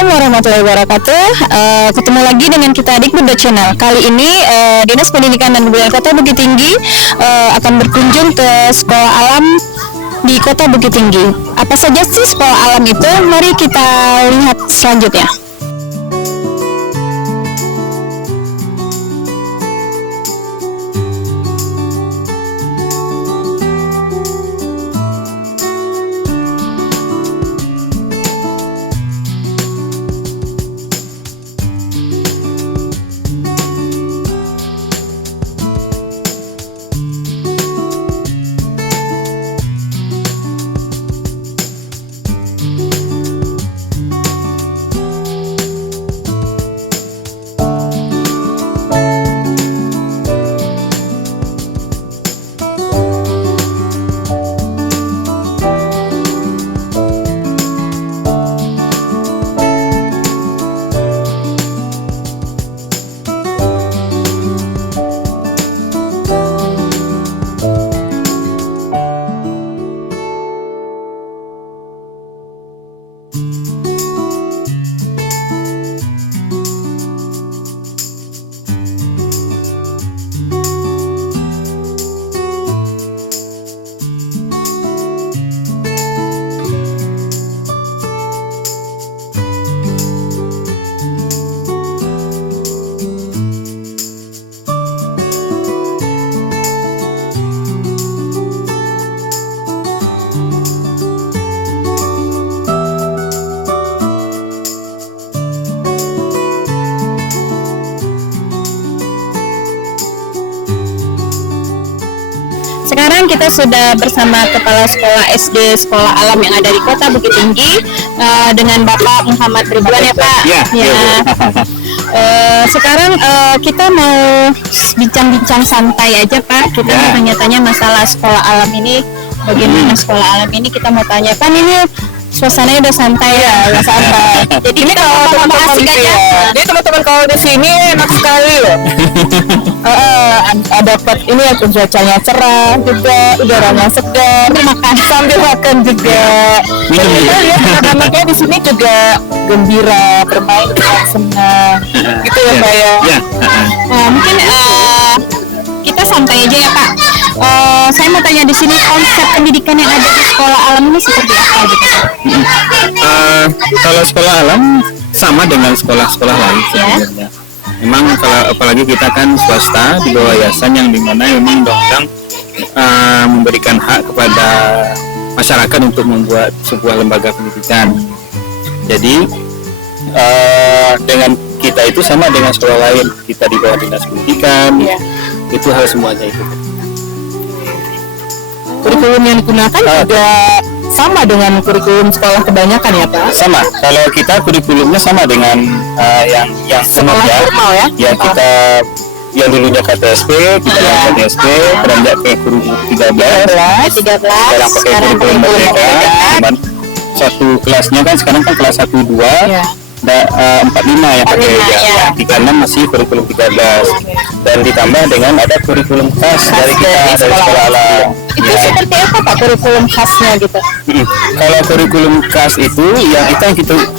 Assalamualaikum warahmatullahi wabarakatuh. Ketemu lagi dengan kita Adik Muda Channel. Kali ini Dinas Pendidikan dan Kebudayaan Kota Bukit Tinggi akan berkunjung ke sekolah alam di Kota Bukit Tinggi. Apa saja sih sekolah alam itu? Mari kita lihat selanjutnya. Sekarang kita sudah bersama Kepala Sekolah SD Sekolah Alam yang ada di Kota Bukit Tinggi dengan Bapak Muhammad Ridwan ya Pak. Ya. Sekarang kita mau bincang-bincang santai aja Pak. Kita mau tanya-tanya masalah sekolah alam ini. Bagaimana sekolah alam ini kita mau tanya kan ini suasananya udah santai udah santai. Jadi ini kalau teman-teman asik aja. Jadi teman-teman kalau di sini enak sekali loh. Dapat ini ya cuacanya cerah juga, udaranya segar, makan sambil makan juga. Dan kita lihat anak-anaknya di sini juga gembira, bermain dengan senang. Gitu ya Pak ya. Mungkin kita santai aja ya Pak. Saya mau tanya di sini konsep pendidikan yang ada di sekolah alam ini seperti apa gitu? Kalau sekolah alam sama dengan sekolah-sekolah lain sebenarnya. Memang kalau apalagi kita kan swasta di bawah yayasan yang dimana memang undang-undang memberikan hak kepada masyarakat untuk membuat sebuah lembaga pendidikan. Jadi dengan kita itu sama dengan sekolah lain, kita di bawah dinas pendidikan, itu hal semuanya itu. Kurikulum yang digunakan juga sama dengan kurikulum sekolah kebanyakan ya Pak? Sama. Kalau kita kurikulumnya sama dengan yang sekolah formal ya? Ya kita yang dulunya KTSP, kita yang KTSP, beranjak ke kurikulum 13, sekarang pakai kurikulum merdeka. Cuman satu kelasnya kan sekarang kan kelas 1, 2, 45 ya pakai 36 masih kurikulum 13 dan ditambah dengan ada kurikulum khas dari kita dari sekolah alam. Itu seperti apa Pak kurikulum khasnya gitu? Kalau kurikulum khas itu yang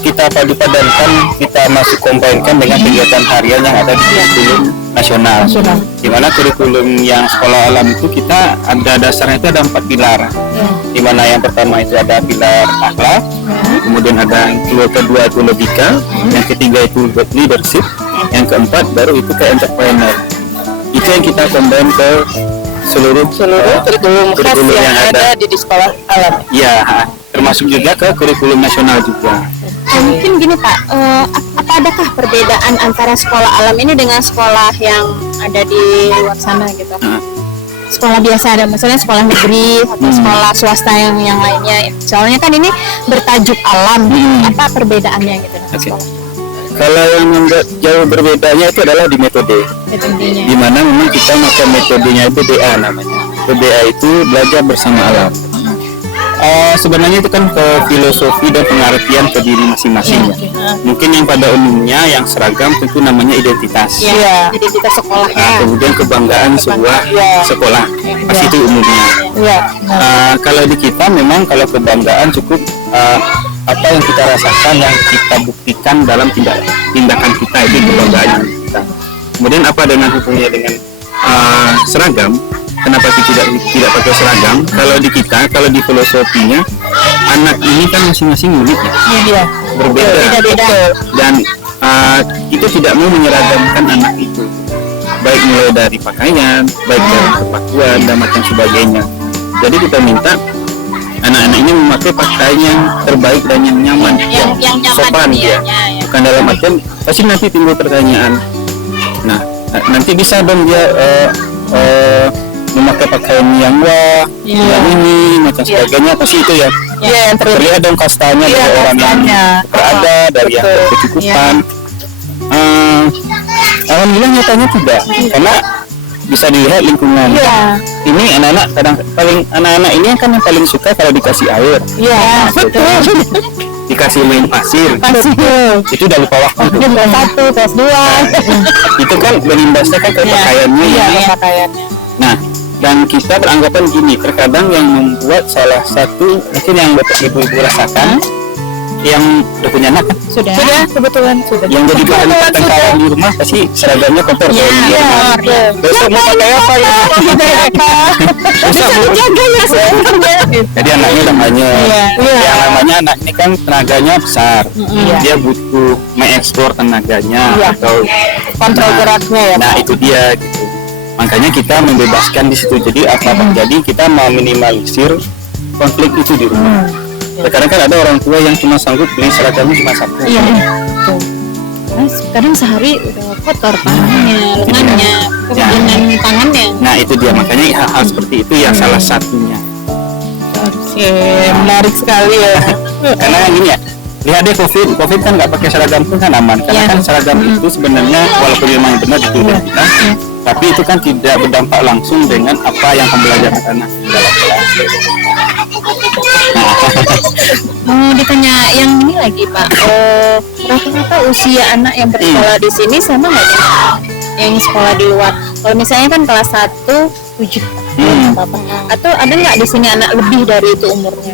kita padu-padankan, kita masuk kombinkan dengan kegiatan harian yang ada di kurikulum nasional. Di mana kurikulum yang sekolah alam itu kita ada dasarnya itu ada 4 pilar. Di mana yang pertama itu ada pilar akhlak, kemudian ada yang kedua itu logika, yang ketiga itu leadership, yang keempat baru itu ke entrepreneur. Itu yang kita kombin ke seluruh kurikulum yang ada di sekolah alam. Ya, termasuk juga ke kurikulum nasional juga. Mungkin gini Pak, adakah perbedaan antara sekolah alam ini dengan sekolah yang ada di luar sana gitu? Sekolah biasa ada, misalnya sekolah negeri atau sekolah swasta yang lainnya. Soalnya kan ini bertajuk alam, apa perbedaannya gitu dengan sekolah? Kalau yang membuat jauh berbedanya itu adalah di metodenya. Di mana memang kita pakai metodenya itu BA namanya. BA itu belajar bersama alam. Sebenarnya itu kan ke filosofi dan pengertian ke diri masing-masing. Mungkin yang pada umumnya yang seragam tentu namanya identitas. Identitas sekolah. Kemudian kebanggaan sebuah sekolah. Pasti itu umumnya. Kalau di kita memang kalau kebanggaan cukup apa yang kita rasakan, yang kita buktikan dalam tindakan kita, itu kebanggaan kita. Kemudian apa dengan hubungannya dengan seragam? Kenapa tidak pakai seragam? Kalau di kita, kalau di filosofinya, anak ini kan masing-masing unik ya, Iya. berbeda, dan kita tidak mau menyeragamkan anak itu, baik mulai dari pakaian, baik dari kepatuan dan macam sebagainya. Jadi kita minta anak-anak ini memakai pakaian yang terbaik dan yang nyaman, yang nyaman sopan ya. Bukan dalam artian pasti nanti timbul pertanyaan. Nah, nanti bisa dong dia memakai pakaian yang yang ini macam sebagainya, pasti itu ya. Iya, yang Terlihat dong kastanya dari orang yang berada, dari yang berkecukupan. Alhamdulillah nyatanya tidak, karena bisa dilihat lingkungan. Ini anak-anak ini kan yang paling suka kalau dikasih air, dikasih main pasir, itu udah lupa waktu tuh. Kelas 2. Itu kan berimbasnya kan ke pakaiannya. Nah, dan kita beranggapan gini, terkadang yang membuat salah satu mungkin yang bapak ibu-ibu rasakan, yang udah punya anak kan, Sudah, kebetulan sudah. yang jadi bahan pertengkaran di rumah pasti seragamnya kotor. Besok mau pakai apa ya? Besok mau Jaga ya sebenarnya. jadi anaknya udah banyak. Yang namanya anak ini kan tenaganya besar, dia butuh mengekspor tenaganya atau Kontrol geraknya ya. Nah itu dia gitu. Makanya kita membebaskan di situ. Jadi apa terjadi, kita mau minimalisir konflik itu di rumah. Sekarang kan ada orang tua yang cuma sanggup beli seragamnya cuma satu. Kadang sehari udah kotor tangannya, lengannya, kemudian tangannya. Nah itu dia, makanya hal-hal seperti itu yang salah satunya. Oke, menarik sekali ya. Karena yang gini ya, lihat deh COVID kan nggak pakai seragam pun kan aman. Karena kan seragam itu sebenarnya walaupun memang benar ditulis kita, tapi itu kan tidak berdampak langsung dengan apa yang pembelajaran anak dalam kelas. Mau ditanya yang ini lagi Pak, rata-rata usia anak yang bersekolah di sini sama nggak dengan yang sekolah di luar? Kalau misalnya kan kelas 1 7 atau ada nggak di sini anak lebih dari itu umurnya?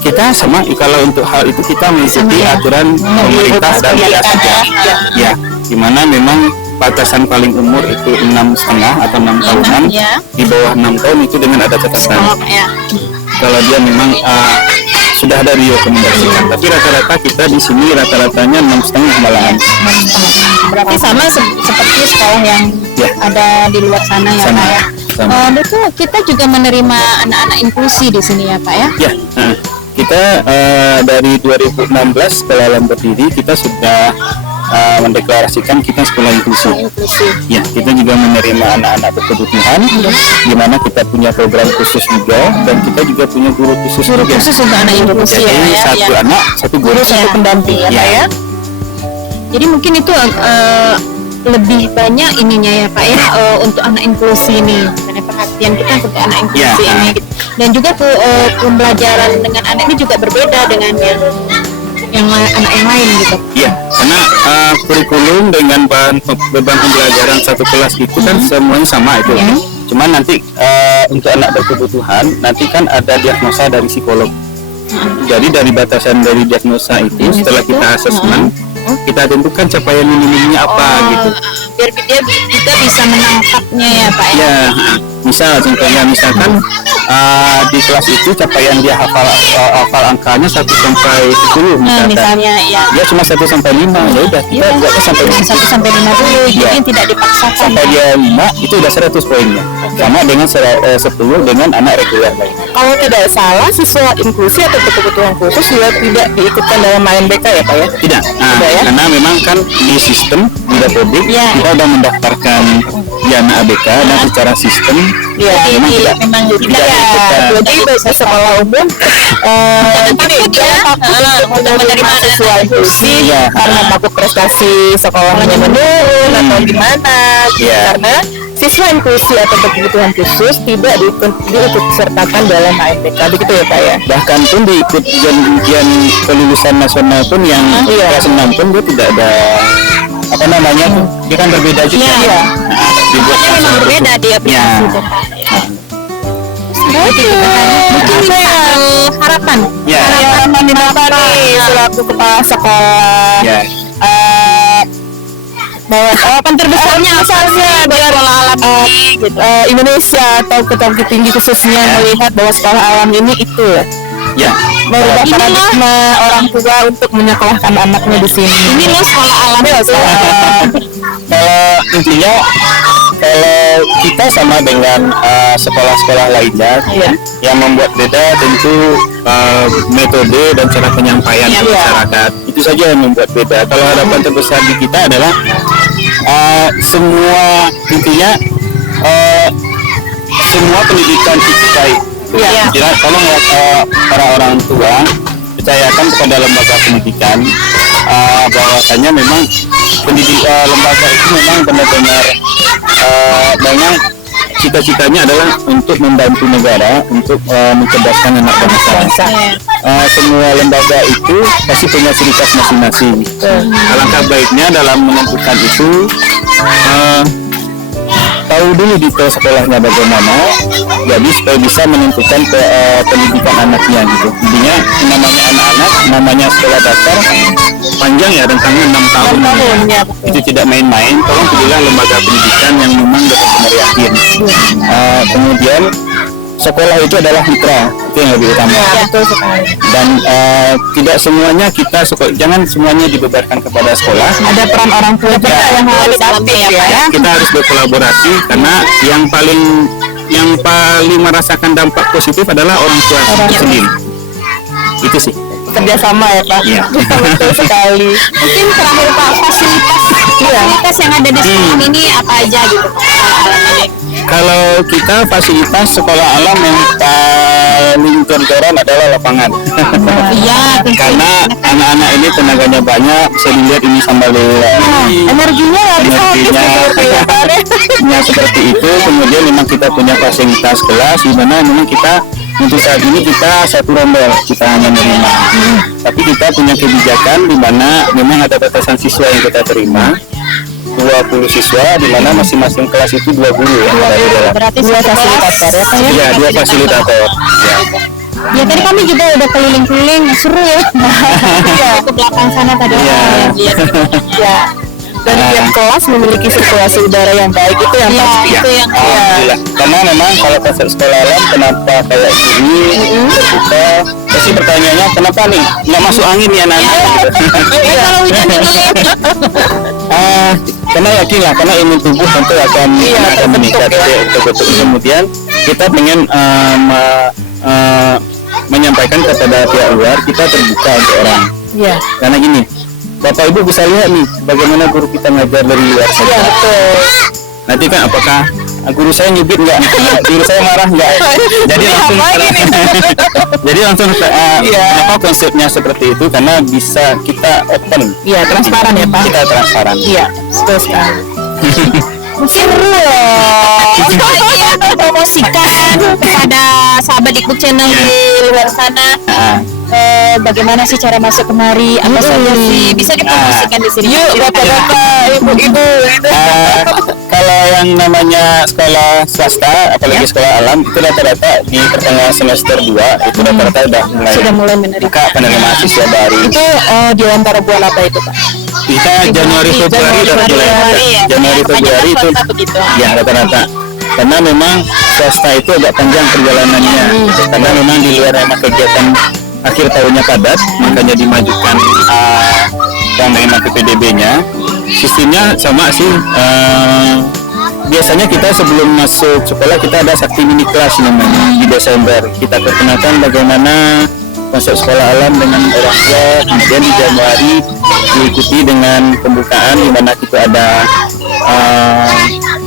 Kita sama, kalau untuk hal itu kita mengikuti aturan pemerintah dan biasa ya, dimana memang batasan paling umur itu 6,5 atau 6 tahunan, di bawah 6 tahun itu dengan ada catatan. Kalau dia memang sudah ada direkomendasikan, tapi rata-rata kita di sini rata-ratanya 6,5 malahan. Berarti sama seperti sekolah yang ada di luar sana ya Pak ya. Betul, kita juga menerima anak-anak inklusi di sini ya Pak ya. Ya, kita dari 2016 sekolah alam berdiri kita sudah mendeklarasikan kita sekolah inklusi. Ya, kita juga menerima anak-anak berkebutuhan, di mana kita punya program khusus juga, dan kita juga punya guru khusus juga. Khusus untuk anak inklusi Jadi ya. satu anak, satu guru, Satu pendamping ya Pak ya. Jadi mungkin itu lebih banyak ininya ya Pak ya, untuk anak inklusi ini, karena perhatian kita untuk anak inklusi ini, dan juga pembelajaran dengan anak ini juga berbeda dengan yang anak yang lain gitu. Iya, karena kurikulum dengan beban pembelajaran satu kelas itu kan semuanya sama itu. Cuman nanti untuk anak berkebutuhan nanti kan ada diagnosa dari psikolog. Jadi dari batasan dari diagnosa itu setelah kita asesmen, kita tentukan capaian minimumnya apa gitu. Biar kita bisa menangkapnya ya Pak ya. Ya, misal contohnya misalkan di kelas itu capaian dia hafal angkanya 1 sampai 10 misalkan. Misalnya ya. Dia cuma 1 sampai 5, ya udah kita buatnya sampai 1 sampai 5 dulu, jadi tidak dipaksakan. Sampai dia 5 itu udah 100 poinnya. Sama dengan 10 dengan anak reguler lain. Kalau tidak salah, siswa inklusi atau berkebutuhan khusus juga tidak diikutkan dalam ANBK ya Pak ya? Tidak. Karena memang kan di sistem di Dapodik kita udah mendaftarkan Diana ABK dan secara sistem memang tidak diikutkan. Jadi biasa sekolah umum udah menerima siswa inklusi karena takut prestasi sekolahnya menurun atau gimana karena siswa inklusi atau berkebutuhan khusus tidak diikut sertakan dalam ANBK, begitu ya Pak ya? Bahkan pun diikut ujian kelulusan nasional pun yang kelas 6 pun dia tidak ada apa namanya tuh, dia kan berbeda juga. Dibuatnya memang berbeda di aplikasi itu Pak. Mungkin bisa harapan. Ya. Harapan apa nih selaku kepala sekolah? Ya. Bahwa harapan terbesarnya misalnya dengan Indonesia atau Ketua Tinggi khususnya melihat bahwa sekolah alam ini itu Ya. merubah paradigma orang tua untuk menyekolahkan anaknya di sini. Ini loh sekolah alam itu. Kalau intinya kalau kita sama dengan sekolah-sekolah lainnya yang membuat beda tentu metode dan cara penyampaian ke masyarakat itu saja yang membuat beda. Kalau harapan terbesar di kita adalah semua intinya semua pendidikan itu baik. Jadi tolong para orang tua percayakan kepada lembaga pendidikan bahwasanya memang lembaga itu memang benar-benar memang cita-citanya adalah untuk membantu negara untuk mencerdaskan anak bangsa. Semua lembaga itu pasti punya ciri khas masing-masing. Alangkah baiknya dalam menentukan itu tahu dulu detail sekolahnya bagaimana, jadi supaya bisa menentukan pendidikan anaknya gitu. Intinya namanya anak-anak, namanya sekolah dasar panjang ya, rentangnya 6 tahun. Itu tidak main-main. Tolong pilihlah lembaga pendidikan yang memang benar-benar yakin. Kemudian sekolah itu adalah mitra, itu yang lebih utama. Dan tidak semuanya jangan semuanya dibebankan kepada sekolah. Ada peran orang tua juga yang harus aktif ya. Kita harus berkolaborasi karena yang paling merasakan dampak positif adalah orang tua sendiri. Itu sih. Kerjasama ya Pak. Iya. Betul sekali. Mungkin terakhir Pak, fasilitas yang ada di sekolah ini apa aja gitu sekolah alam ini? Kalau kita fasilitas sekolah alam yang paling contohan adalah lapangan. Iya, Karena anak-anak ini tenaganya banyak, bisa dilihat ini sambil Energinya seperti itu. Kemudian memang kita punya fasilitas kelas di mana memang kita untuk saat ini kita satu rombel, kita hanya menerima. Tapi kita punya kebijakan di mana memang ada batasan siswa yang kita terima. 20 siswa di mana masing-masing kelas itu 2 guru ya. berarti 2 fasilitator ya Pak ya? Iya, 2 fasilitator. Ya. Ya tadi kami juga udah keliling-keliling, seru ya. Ke belakang sana tadi. Iya. Ya. Dan tiap kelas memiliki sirkulasi udara yang baik, itu yang pasti. Itu yang Alhamdulillah. Karena memang kalau konsep sekolah alam kenapa kayak gini kita pasti pertanyaannya kenapa nih nggak masuk angin ya nanti kalau hujan karena yakin lah, karena imun tubuh tentu akan meningkat betul. Kemudian kita pengen menyampaikan kepada pihak luar, kita terbuka untuk orang. Iya. Karena gini, Bapak Ibu bisa lihat nih bagaimana guru kita ngajar dari luar saja. Iya betul. Nanti kan apakah guru saya nyubit nggak? Guru saya marah nggak? Jadi langsung apa konsepnya seperti itu, karena bisa kita open. Iya, transparan ya Pak. Kita transparan. Iya, betul sekali. seru promosikan kepada sahabat ikut channel di luar sana. Bagaimana sih cara masuk kemari, apa saja sih bisa dipromosikan di sini. Yuk bapak-bapak, ibu-ibu. Kalau yang namanya sekolah swasta, apalagi sekolah alam, itu rata-rata di pertengahan semester 2 itu rata-rata sudah mulai menerima penerima mahasiswa baru. Itu di antara bulan apa itu Pak? Kita Januari Februari Januari Februari itu ya rata-rata. Karena memang swasta itu agak panjang perjalanannya, karena memang di luar memang kegiatan akhir tahunnya padat, makanya dimajukan penerima PPDB-nya. Sistemnya sama sih. Biasanya kita sebelum masuk sekolah kita ada sakti mini kelas namanya di Desember. Kita perkenalkan bagaimana konsep sekolah alam dengan orang tua. Kemudian di Januari diikuti dengan pembukaan di mana kita ada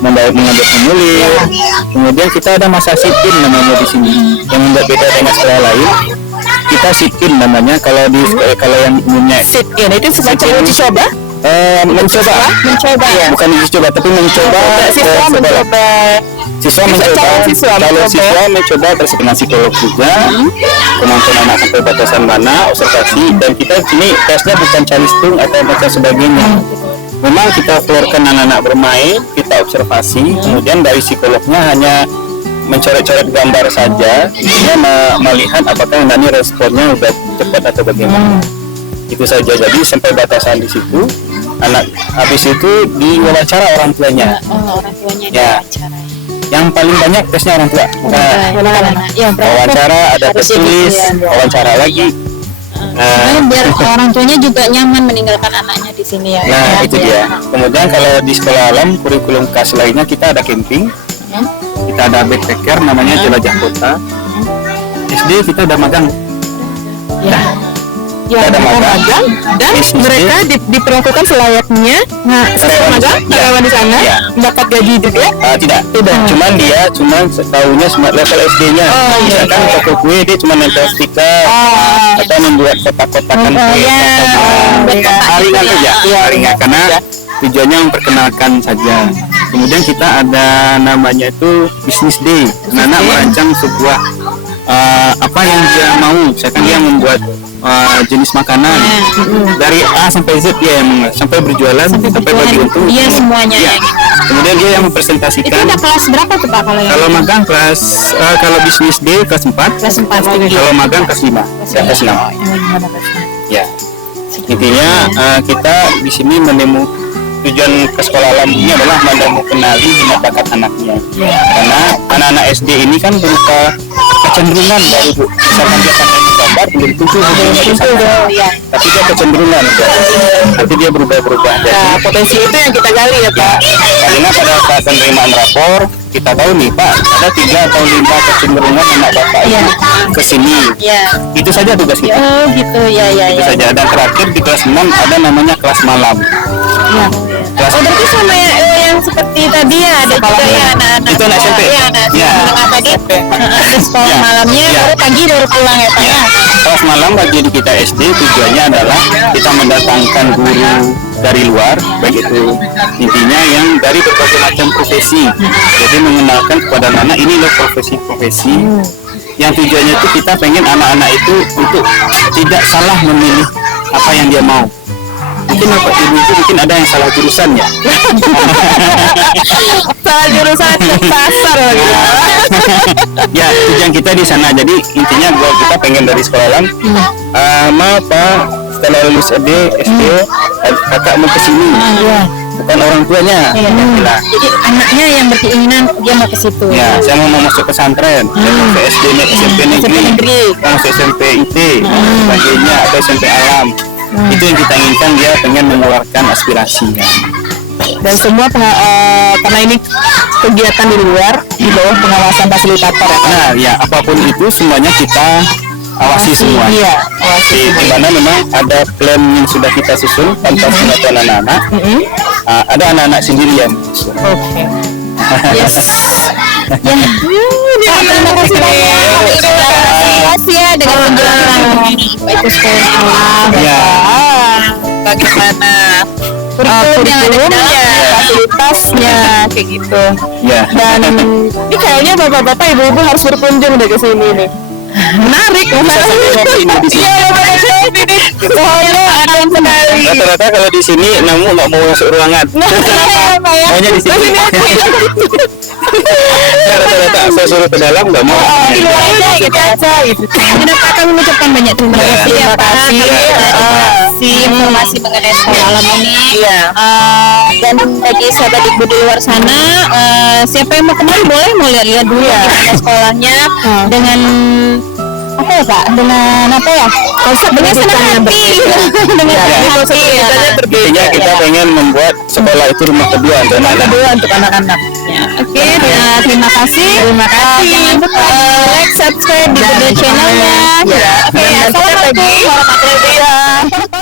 mengambil formulir. Kemudian kita ada masa sit-in namanya di sini. Yang membuat beda dengan sekolah lain, kita sit-in namanya. Kalau yang umumnya sit-in itu semacam uji coba. Mencoba ya, bukan uji coba tapi mencoba siswa mencoba terus dengan psikolog juga, kemampuan anak sampai batasan mana, observasi, dan kita sini tesnya bukan calistung atau macam sebagainya. Memang kita keluarkan anak-anak bermain, kita observasi, kemudian dari psikolognya hanya mencoret-coret gambar saja, dia melihat apakah nanti responnya udah cepat atau bagaimana. Itu saja. Jadi sampai batasan di situ. Anak habis itu diwawancara orang tuanya. orang tuanya Ya. diwawancarai. Yang paling banyak tesnya orang tua. Bukan anak. Ya, berapa? Wawancara ada Harus tertulis, jadi, ya. wawancara lagi. Sebenarnya biar orang tuanya juga nyaman meninggalkan anaknya di sini ya. Nah, itu dia. Kemudian kalau di sekolah alam kurikulum khas lainnya kita ada camping, kita ada backpacker namanya jelajah kota. SD kita udah magang. Ya, Ada magang. dan Bisnis mereka diperlakukan selayaknya Karyawan magang di- karyawan di sana, ya. dapat gaji juga. Tidak. Cuman dia tahunya level SD-nya. Oh, iya. Misalkan toko kue dia cuma nempel stiker atau membuat kotak-kotakan kue. Ringan saja. Ringan karena tujuannya memperkenalkan saja. Kemudian kita ada namanya itu business day. Anak merancang sebuah apa yang dia mau. Misalkan dia membuat jenis makanan dari A sampai Z dia yang sampai berjualan sampai bagi untung. Dia semuanya Iya. yang Kemudian dia yang itu mempresentasikan. udah kelas berapa tuh Pak kalau yang Kalau magang kelas kalau bisnis day kelas 4. kelas 4 Kalau magang kelas 5 dan kelas 6. Ya. Intinya kita di sini tujuan ke sekolah alam ini adalah mengenali minat bakat anaknya. Karena anak-anak SD ini kan berupa kecenderungan dari Bu. Misalkan dia pandai gambar belum tentu hobinya di sana. Tapi dia kecenderungan. Nanti dia berubah-ubah. Jadi Nah, potensi itu yang kita gali ya Pak. karena pada saat penerimaan rapor kita tahu nih Pak ada 3 atau 5 kecenderungan anak bapak ini ke sini. ya. Itu saja tugas kita. Oh gitu ya Itu saja. Dan terakhir di kelas 6 ada namanya kelas malam. Kelas Oh berarti sama yang seperti tadi ya ada juga ya anak-anak Itu anak SMP. ya anak Ya. menengah tadi ada sekolah Ya. malamnya Ya. baru pagi baru pulang ya Pak Ya, ya. kelas malam bagi di kita SD tujuannya adalah kita mendatangkan guru dari luar, baik itu intinya yang dari berbagai macam profesi. Jadi mengenalkan kepada anak ini loh profesi-profesi yang tujuannya itu kita pengen anak-anak itu untuk tidak salah memilih apa yang dia mau. Mungkin bapak ibu itu mungkin ada yang salah jurusan ya. Salah jurusan pasar lagi. Ya tujuan kita di sana. Jadi intinya goal kita pengen dari sekolah alam. Maaf Pak, setelah lulus SD kakak mau ke sini. Bukan orang tuanya. Bilang, Jadi anaknya yang berkeinginan dia mau ke situ. ya saya mau masuk pesantren, saya mau ke SD SMP negeri, mau masuk SMP IT, sebagainya atau SMP alam. Itu yang kita inginkan, dia pengen mengeluarkan aspirasinya. Dan semua karena ini kegiatan di luar di bawah pengawasan fasilitator ya Pak. Nah ya apapun itu semuanya kita awasi semua. Iya, awasi. Di mana memang ada plan yang sudah kita susun tanpa penonton anak-anak. Ada anak-anak sendirian. Oke. Yes. Ya. Pak, terima kasih banyak. Terima kasih ya dengan penjelasan ini. Pak itu sekolah alam. Ya. Bagaimana Kurikulum yang ada di kurikulumnya, dalamnya. fasilitasnya kayak gitu. Ya. Dan ini kayaknya bapak-bapak ibu-ibu harus berkunjung deh ke sini nih. Menarik, Bisa sampai ngopi ini di sini. Iya, bapak kopi nih. Soalnya adem sekali. Rata-rata kalau di sini namu nggak mau masuk ruangan. Apa ya? Maunya di sini. Rata-rata saya suruh ke dalam nggak mau. Di luar aja gitu aja gitu. Kenapa kami mengucapkan banyak terima Ya, kasih ya terima Pak kasih. kasih informasi mengenai sekolah alam ini. Iya. Dan bagi sahabat ibu di luar sana, siapa yang mau kemari boleh mau lihat-lihat dulu gimana sekolahnya dengan apa ya Pak? Dengan apa ya? Konsep dengan senang hati. Dengan senang hati ya. Intinya kita pengen membuat sekolah itu rumah kedua untuk anak-anak. Kedua untuk anak-anak. Oke, terima kasih. Terima kasih. Jangan lupa like, subscribe di video channelnya. Ya. Oke, assalamualaikum warahmatullahi wabarakatuh.